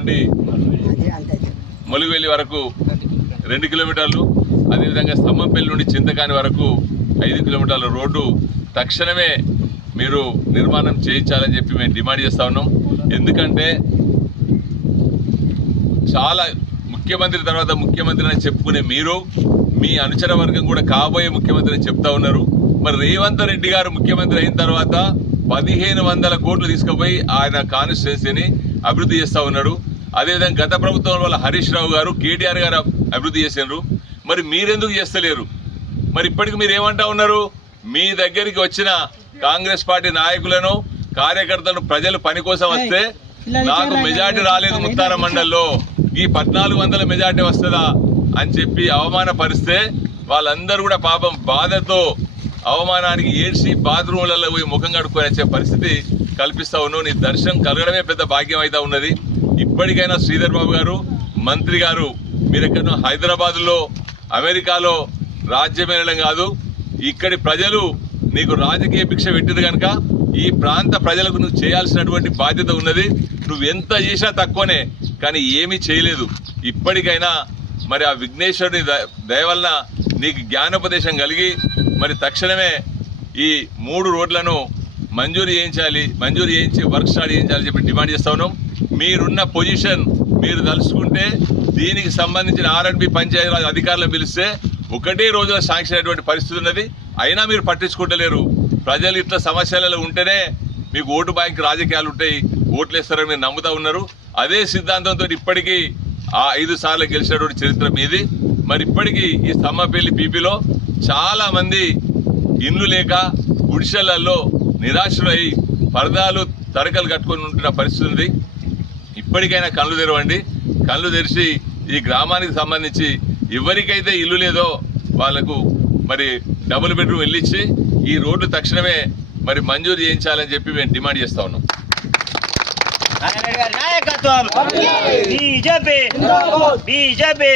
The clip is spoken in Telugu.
నుండి మొలుగువెల్లి వరకు 2 కిలోమీటర్లు, అదేవిధంగా స్తంభంపల్లి నుండి చింతకాని వరకు 5 కిలోమీటర్ల రోడ్డు తక్షణమే మీరు నిర్మాణం చేయించాలని చెప్పి మేము డిమాండ్ చేస్తా ఉన్నాం. ఎందుకంటే చాలా ముఖ్యమంత్రి తర్వాత ముఖ్యమంత్రి అని చెప్పుకునే మీరు, మీ అనుచర వర్గం కూడా కాబోయే ముఖ్యమంత్రి అని చెప్తా ఉన్నారు. మరి రేవంత్ రెడ్డి గారు ముఖ్యమంత్రి అయిన తర్వాత 1500 కోట్లు తీసుకుపోయి ఆయన కాన్స్టిట్యున్సీని అభివృద్ధి చేస్తూ ఉన్నాడు. అదేవిధంగా గత ప్రభుత్వం వల్ల హరీష్ రావు గారు, కేటీఆర్ గారు అభివృద్ధి చేసినారు. మరి మీరెందుకు చేస్తలేరు? మరి ఇప్పటికి మీరు ఏమంటా ఉన్నారు? మీ దగ్గరికి వచ్చిన కాంగ్రెస్ పార్టీ నాయకులను, కార్యకర్తలను ప్రజలు పని కోసం వస్తే నాకు మెజార్టీ రాలేదు ముత్తార మండల్లో, ఈ 1400 మెజార్టీ వస్తుందా అని చెప్పి అవమానపరిస్తే వాళ్ళందరూ కూడా పాపం బాధతో అవమానానికి ఏడ్చి బాత్రూమ్లలో పోయి ముఖం కడుక్కొని వచ్చే పరిస్థితి కల్పిస్తా ఉన్నావు. నీ దర్శనం కలగడమే పెద్ద భాగ్యం అయితే ఉన్నది. ఇప్పటికైనా శ్రీధర్ బాబు గారు, మంత్రి గారు, మీరు ఎక్కడో హైదరాబాద్లో, అమెరికాలో రాజ్యం వెళ్ళడం కాదు, ఇక్కడి ప్రజలు నీకు రాజకీయ భిక్ష పెట్టింది కనుక ఈ ప్రాంత ప్రజలకు నువ్వు చేయాల్సినటువంటి బాధ్యత ఉన్నది. నువ్వు ఎంత చేసినా తక్కువనే, కానీ ఏమీ చేయలేదు. ఇప్పటికైనా మరి ఆ విఘ్నేశ్వరుని దయ వలన నీకు జ్ఞానోపదేశం కలిగి మరి తక్షణమే ఈ 3 రోడ్లను మంజూరు చేయించి వర్క్ స్టార్ట్ చేయించాలని చెప్పి డిమాండ్ చేస్తా ఉన్నాం. మీరున్న పొజిషన్ మీరు తలుచుకుంటే దీనికి సంబంధించిన R&B పంచాయతీరాజ్ అధికారులను పిలిస్తే ఒకటే రోజులో శాంక్షన్ అయ్యేటువంటి పరిస్థితి ఉన్నది. అయినా మీరు పట్టించుకుంటలేరు. ప్రజలు ఇట్లా సమస్యలలో ఉంటేనే మీకు ఓటు బ్యాంక్ రాజకీయాలు ఉంటాయి, ఓట్లు వేస్తారని మీరు నమ్ముతా ఉన్నారు. అదే సిద్ధాంతంతో ఇప్పటికీ ఆ 5 సార్లు గెలిచినటువంటి చరిత్ర మీది. మరి ఇప్పటికీ ఈ స్తంభంపల్లి పీపీలో చాలా మంది ఇండ్లు లేక గుడిసెలలో నిరాశలై పరదాలు తరకలు కట్టుకొని ఉంటున్న పరిస్థితి ఉంది. ఇప్పటికైనా కళ్ళు తెరవండి. కళ్ళు తెరిచి ఈ గ్రామానికి సంబంధించి ఎవరికైతే ఇల్లు లేదో వాళ్లకు మరి డబుల్ బెడ్రూమ్ వెళ్ళిచ్చి ఈ రోడ్డు తక్షణమే మరి మంజూరు చేయించాలని చెప్పి మేము డిమాండ్ చేస్తా ఉన్నాం. నాయకత్వం బీజేపీ